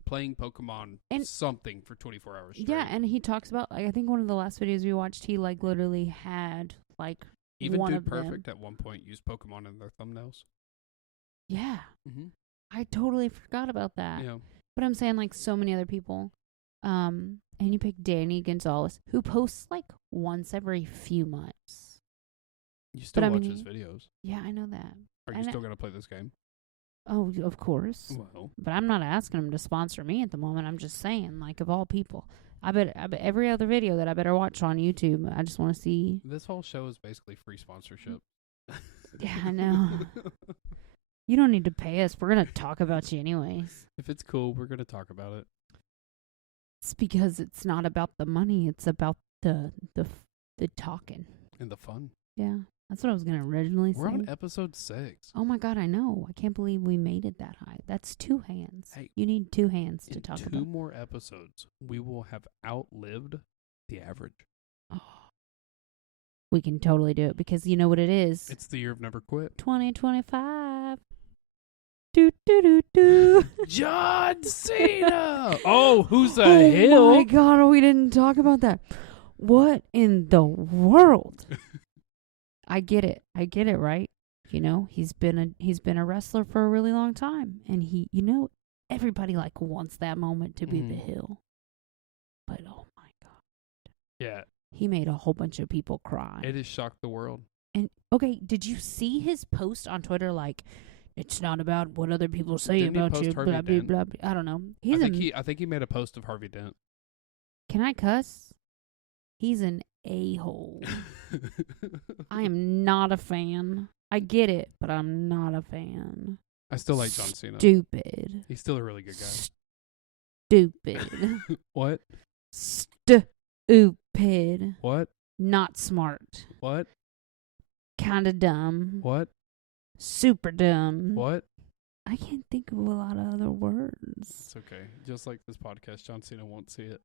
playing Pokemon something for 24 hours straight. Yeah, and he talks about, I think one of the last videos we watched, he, literally had, even one Dude of Perfect them. At one point used Pokemon in their thumbnails. Yeah. Mm-hmm. I totally forgot about that. Yeah. But I'm saying, so many other people. And you pick Danny Gonzalez, who posts, once every few months. You still watch his videos. Yeah, I know that. Are you still going to play this game? Oh, of course. Well. But I'm not asking him to sponsor me at the moment. I'm just saying, of all people. I bet every other video that I better watch on YouTube, I just want to see. This whole show is basically free sponsorship. Yeah, I know. You don't need to pay us. We're going to talk about you anyways. If it's cool, we're going to talk about it. It's because it's not about the money. It's about the talking. And the fun. Yeah. That's what I was going to originally say. We're on episode 6. Oh, my God, I know. I can't believe we made it that high. That's 2 hands. Hey, you need 2 hands to talk about. In 2 more episodes, we will have outlived the average. Oh. We can totally do it because you know what it is? It's the year of never quit. 2025. Do, do, do, do. John Cena! Oh, who's the hill? Oh, my hill? God, we didn't talk about that. What in the world? I get it, right? He's been a wrestler for a really long time, and he, everybody wants that moment to be the hill. But oh my God, yeah, he made a whole bunch of people cry. It has shocked the world. And okay, did you see his post on Twitter? It's not about what other people say about you. Blah, blah, blah, blah. I don't know. I think he made a post of Harvey Dent. Can I cuss? He's an a-hole. I am not a fan. I get it, but I'm not a fan. I still like John Cena. Stupid. He's still a really good guy. Stupid. What? Stupid. What? Not smart. What? Kinda dumb. What? Super dumb. What? I can't think of a lot of other words. It's okay. Just like this podcast, John Cena won't see it.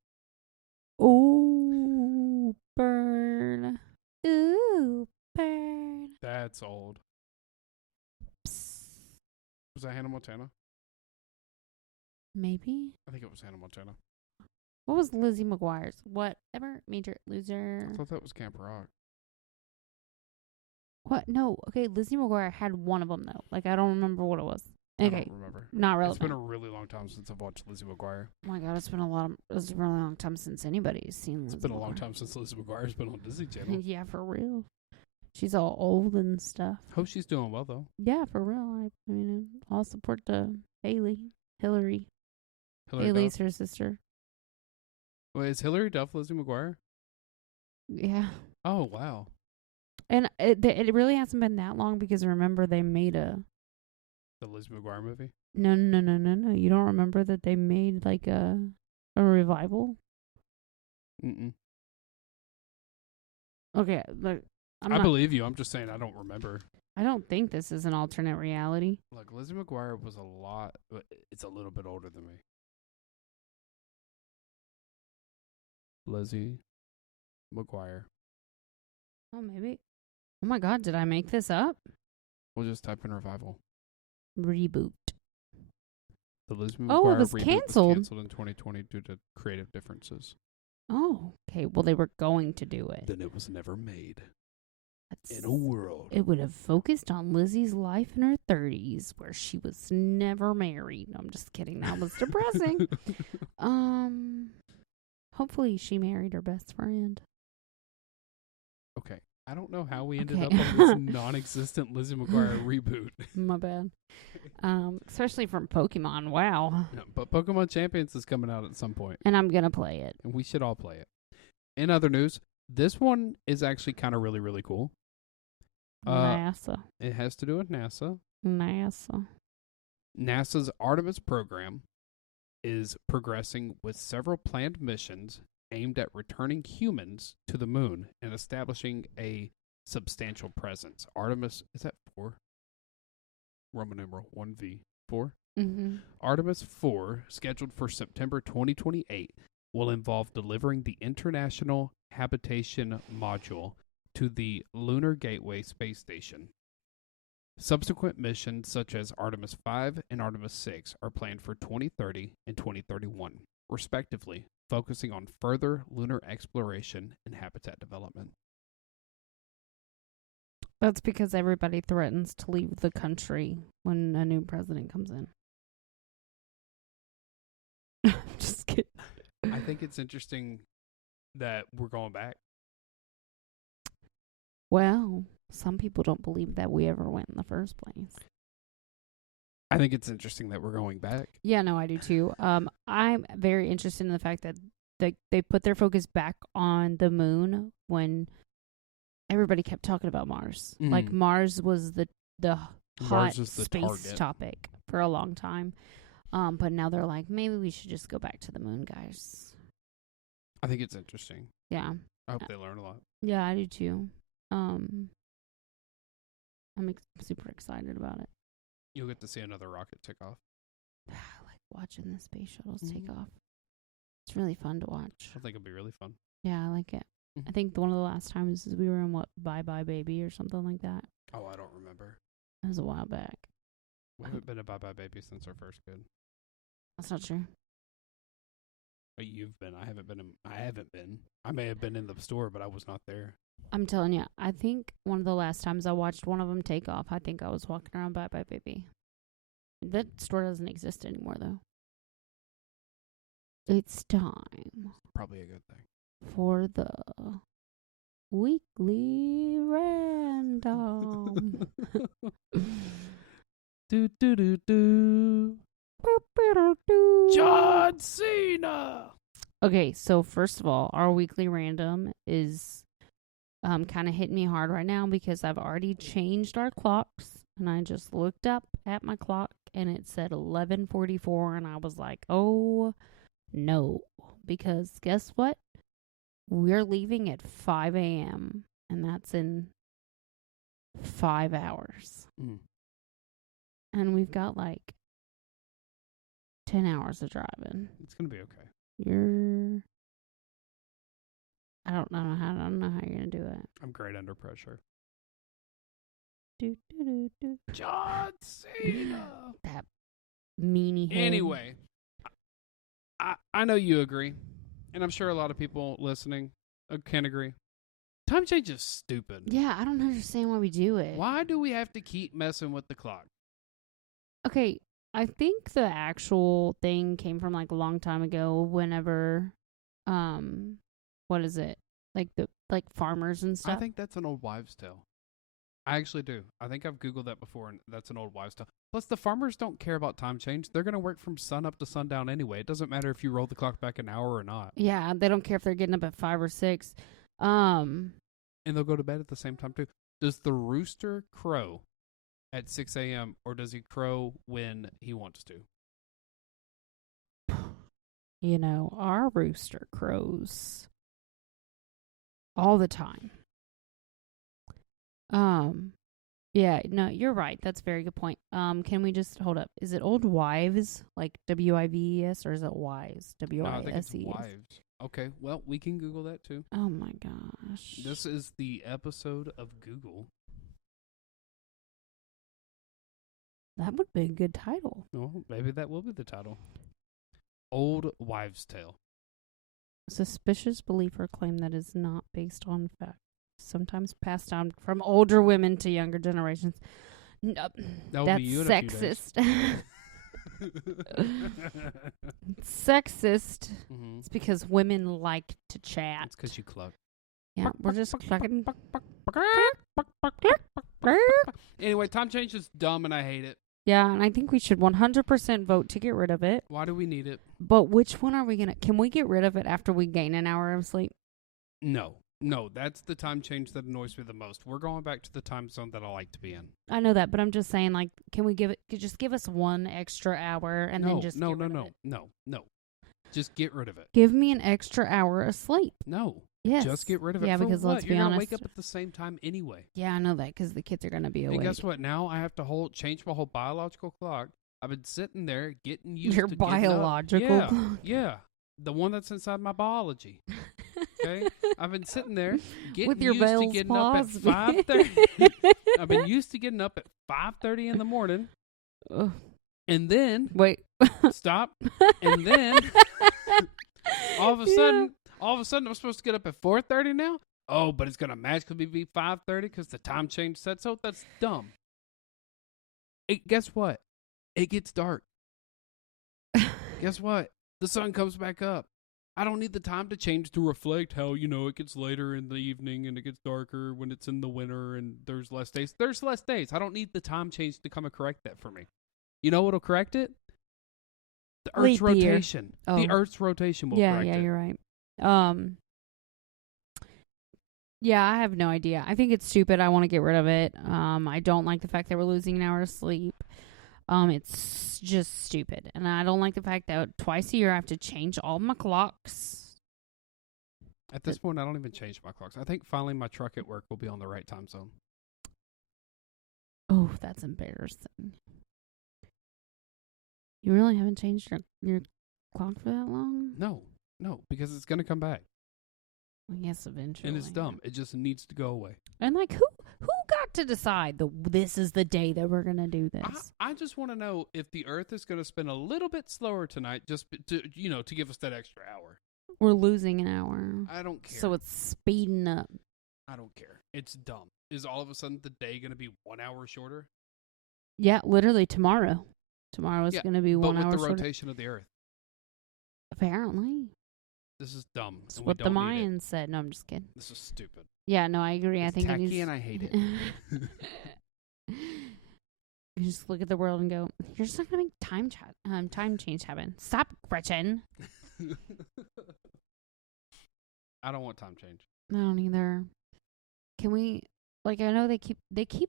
Ooh, burn. Ooh, burn. That's old. Psst. Was that Hannah Montana? Maybe. I think it was Hannah Montana. What was Lizzie McGuire's? Whatever. Major Loser. I thought that was Camp Rock. What? No. Okay, Lizzie McGuire had one of them, though. I don't remember what it was. Okay. I don't remember. Not relevant. It's been a really long time since I've watched Lizzie McGuire. Oh my God, it's been a really long time since anybody's seen Lizzie McGuire. It's been a long time since Lizzie McGuire's been on Disney Channel. Yeah, for real. She's all old and stuff. Hope she's doing well, though. Yeah, for real. I mean, I'll support the Hillary. Haley's her sister. Wait, is Hillary Duff Lizzie McGuire? Yeah. Oh, wow. And it really hasn't been that long because remember they made the Lizzie McGuire movie? No. You don't remember that they made like a revival? Mm-mm. Okay, look. I believe you. I'm just saying I don't remember. I don't think this is an alternate reality. Look, Lizzie McGuire was it's a little bit older than me. Lizzie McGuire. Oh, maybe. Oh my God, did I make this up? We'll just type in revival. Reboot. The Lizzie McGuire it was reboot canceled. was canceled in 2020 due to creative differences. Oh, okay. Well, they were going to do it. Then it was never made. In a world. It would have focused on Lizzie's life in her 30s, where she was never married. No, I'm just kidding. That was depressing. Hopefully she married her best friend. Okay. I don't know how we ended up on this non-existent Lizzie McGuire reboot. My bad. Especially from Pokemon. Wow. Yeah, but Pokémon Champions is coming out at some point. And I'm going to play it. And we should all play it. In other news, this one is actually kind of really, really cool. NASA. It has to do with NASA. NASA's Artemis program is progressing with several planned missions aimed at returning humans to the moon and establishing a substantial presence. Artemis, is that 4? Roman numeral 1V, 4? Mm-hmm. Artemis 4, scheduled for September 2028, will involve delivering the International Habitation Module to the Lunar Gateway space station. Subsequent missions such as Artemis 5 and Artemis 6 are planned for 2030 and 2031, respectively, focusing on further lunar exploration and habitat development. That's because everybody threatens to leave the country when a new president comes in. Just kidding. I think it's interesting that we're going back. Well, some people don't believe that we ever went in the first place. I think it's interesting that we're going back. Yeah, no, I do too. I'm very interested in the fact that they put their focus back on the moon when everybody kept talking about Mars. Mm-hmm. Like Mars was the hot space topic for a long time. But now they're like, maybe we should just go back to the moon, guys. I think it's interesting. Yeah. I hope they learn a lot. Yeah, I do too. I'm super excited about it. You'll get to see another rocket take off. I like watching the space shuttles take off. It's really fun to watch. I think it'll be really fun. Yeah, I like it. Mm-hmm. I think one of the last times we were in Bye Bye Baby or something like that. Oh, I don't remember. It was a while back. We haven't been a Bye Bye Baby since our first kid. That's not true. But you've been. I haven't been. I may have been in the store, but I was not there. I'm telling you, I think one of the last times I watched one of them take off, I think I was walking around Bye Bye Baby. That store doesn't exist anymore, though. It's time. Probably a good thing. For the weekly random. do. John Cena. Okay, so first of all, our weekly random is kind of hitting me hard right now because I've already changed our clocks, and I just looked up at my clock and it said 11:44, and I was like, oh no, because guess what? We're leaving at 5 a.m. and that's in 5 hours. And we've got like 10 hours of driving. It's going to be okay. I don't know how you're going to do it. I'm great under pressure. Do. John Cena. That meanie head. Anyway, I know you agree, and I'm sure a lot of people listening can agree. Time change is stupid. Yeah, I don't understand why we do it. Why do we have to keep messing with the clock? Okay, I think the actual thing came from like a long time ago whenever, what is it? Like farmers and stuff? I think that's an old wives' tale. I actually do. I think I've Googled that before, and that's an old wives' tale. Plus, the farmers don't care about time change. They're going to work from sun up to sundown anyway. It doesn't matter if you roll the clock back an hour or not. Yeah, they don't care if they're getting up at 5 or 6. And they'll go to bed at the same time, too. Does the rooster crow at 6 a.m., or does he crow when he wants to? You know, our rooster crows all the time. Yeah, no, you're right. That's a very good point. Can we just hold up? Is it old wives, like WIVES, or is it wives? WISES? No, I think it's wives. Okay, well, we can Google that too. Oh my gosh. This is the episode of Google. That would be a good title. Well, maybe that will be the title. Old Wives' Tale. Suspicious belief or claim that is not based on fact. Sometimes passed down from older women to younger generations. Nope. That's sexist. Sexist. Mm-hmm. It's because women like to chat. It's because you cluck. Yeah, we're just clucking. Anyway, time change is dumb and I hate it. Yeah, and I think we should 100% vote to get rid of it. Why do we need it? But which one are we going to... Can we get rid of it after we gain an hour of sleep? No, that's the time change that annoys me the most. We're going back to the time zone that I like to be in. I know that, but I'm just saying, like, can we just give us 1 extra hour and then just No. Just get rid of it. Give me an extra hour of sleep. No. Yes. Just get rid of it. Yeah, For because what? let's be You're honest. You're going to wake up at the same time anyway. Yeah, I know that because the kids are going to be awake. And guess what? Now I have to change my whole biological clock. I've been sitting there getting used Your to biological clock? Yeah. The one that's inside my biology. Okay? I've been sitting there getting with your used to Bell's getting palsy. up at 5:30. I've been used to getting up at 5:30 in the morning. Ugh. And then Wait. Stop. And then all of a sudden I'm supposed to get up at 4:30 now? Oh, but it's going to magically be 5:30 because the time change said so? That's dumb. Guess what? It gets dark. Guess what? The sun comes back up. I don't need the time to change to reflect how, it gets later in the evening and it gets darker when it's in the winter and there's less days. There's less days. I don't need the time change to come and correct that for me. You know what'll correct it? The Earth's rotation. Oh. The Earth's rotation will correct it. Yeah, you're right. Yeah, I have no idea. I think it's stupid. I want to get rid of it. I don't like the fact that we're losing an hour of sleep. It's just stupid. And I don't like the fact that twice a year I have to change all my clocks. At this point, I don't even change my clocks. I think finally my truck at work will be on the right time zone. Oh, that's embarrassing. You really haven't changed your clock for that long? No, because it's going to come back. Yes, eventually. And it's dumb. It just needs to go away. And like, who got to decide this is the day that we're going to do this? I just want to know if the Earth is going to spin a little bit slower tonight just to give us that extra hour. We're losing an hour. I don't care. So it's speeding up. I don't care. It's dumb. Is all of a sudden the day going to be 1 hour shorter? Yeah, literally tomorrow. Tomorrow is going to be 1 hour shorter. But with the rotation of the Earth. Apparently. This is dumb. That's what the Mayans said. No, I'm just kidding. This is stupid. Yeah, no, I agree. It's I think tacky it needs... and I hate it. You just look at the world and go, "You're just not gonna make time change happen." Stop, Gretchen. I don't want time change. I don't either. Can we? Like, I know they keep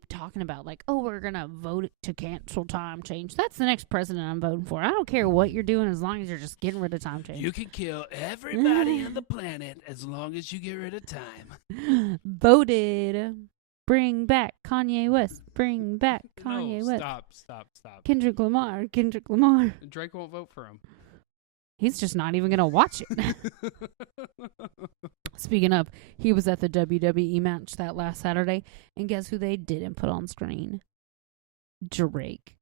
talking about, like, oh, we're going to vote to cancel time change. That's the next president I'm voting for. I don't care what you're doing as long as you're just getting rid of time change. You can kill everybody on the planet as long as you get rid of time. Voted. Bring back Kanye West. Bring back Kanye West. Stop. Kendrick Lamar. Drake won't vote for him. He's just not even going to watch it. Speaking of, he was at the WWE match that last Saturday, and guess who they didn't put on screen? Drake.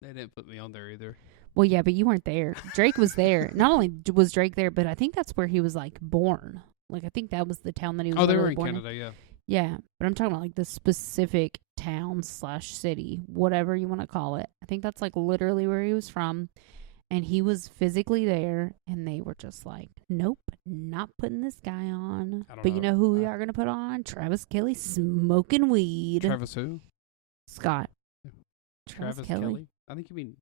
They didn't put me on there either. Well, yeah, but you weren't there. Drake was there. Not only was Drake there, but I think that's where he was, like, born. Like, I think that was the town that he was they were in born Canada, yeah. Yeah, but I'm talking about, like, the specific town/city, whatever you want to call it. I think that's, like, literally where he was from. And he was physically there, and they were just like, nope, not putting this guy on. But you know who we are going to put on? Travis Kelly smoking weed. Travis who? Scott. Travis Kelly? I think you mean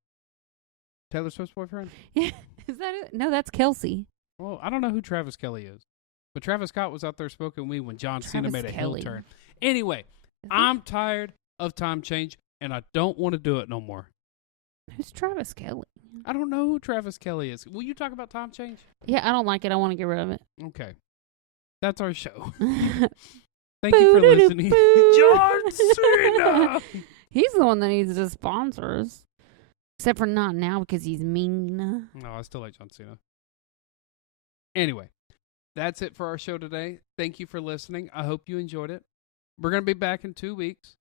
Taylor Swift's boyfriend? Yeah. Is that it? No, that's Kelsey. Well, I don't know who Travis Kelly is. But Travis Scott was out there smoking weed when John Cena made a heel turn. Anyway, I'm tired of time change, and I don't want to do it no more. Who's Travis Kelly? I don't know who Travis Kelly is. Will you talk about time change? Yeah, I don't like it. I want to get rid of it. Okay. That's our show. Thank you for listening. John Cena! He's the one that needs to sponsor us. Except for not now because he's mean. No, I still like John Cena. Anyway, that's it for our show today. Thank you for listening. I hope you enjoyed it. We're going to be back in 2 weeks.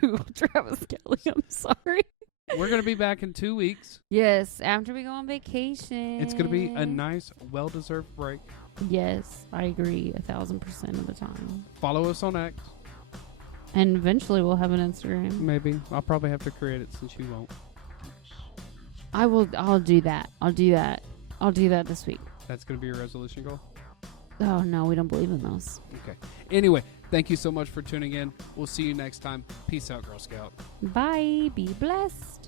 Google Travis Kelly. I'm sorry. We're going to be back in 2 weeks. Yes, after we go on vacation. It's going to be a nice, well-deserved break. Yes, I agree 1,000% of the time. Follow us on X. And eventually we'll have an Instagram. Maybe. I'll probably have to create it since you won't. I'll do that. I'll do that this week. That's going to be your resolution goal? Oh, no, we don't believe in those. Okay. Anyway, thank you so much for tuning in. We'll see you next time. Peace out, Girl Scout. Bye. Be blessed.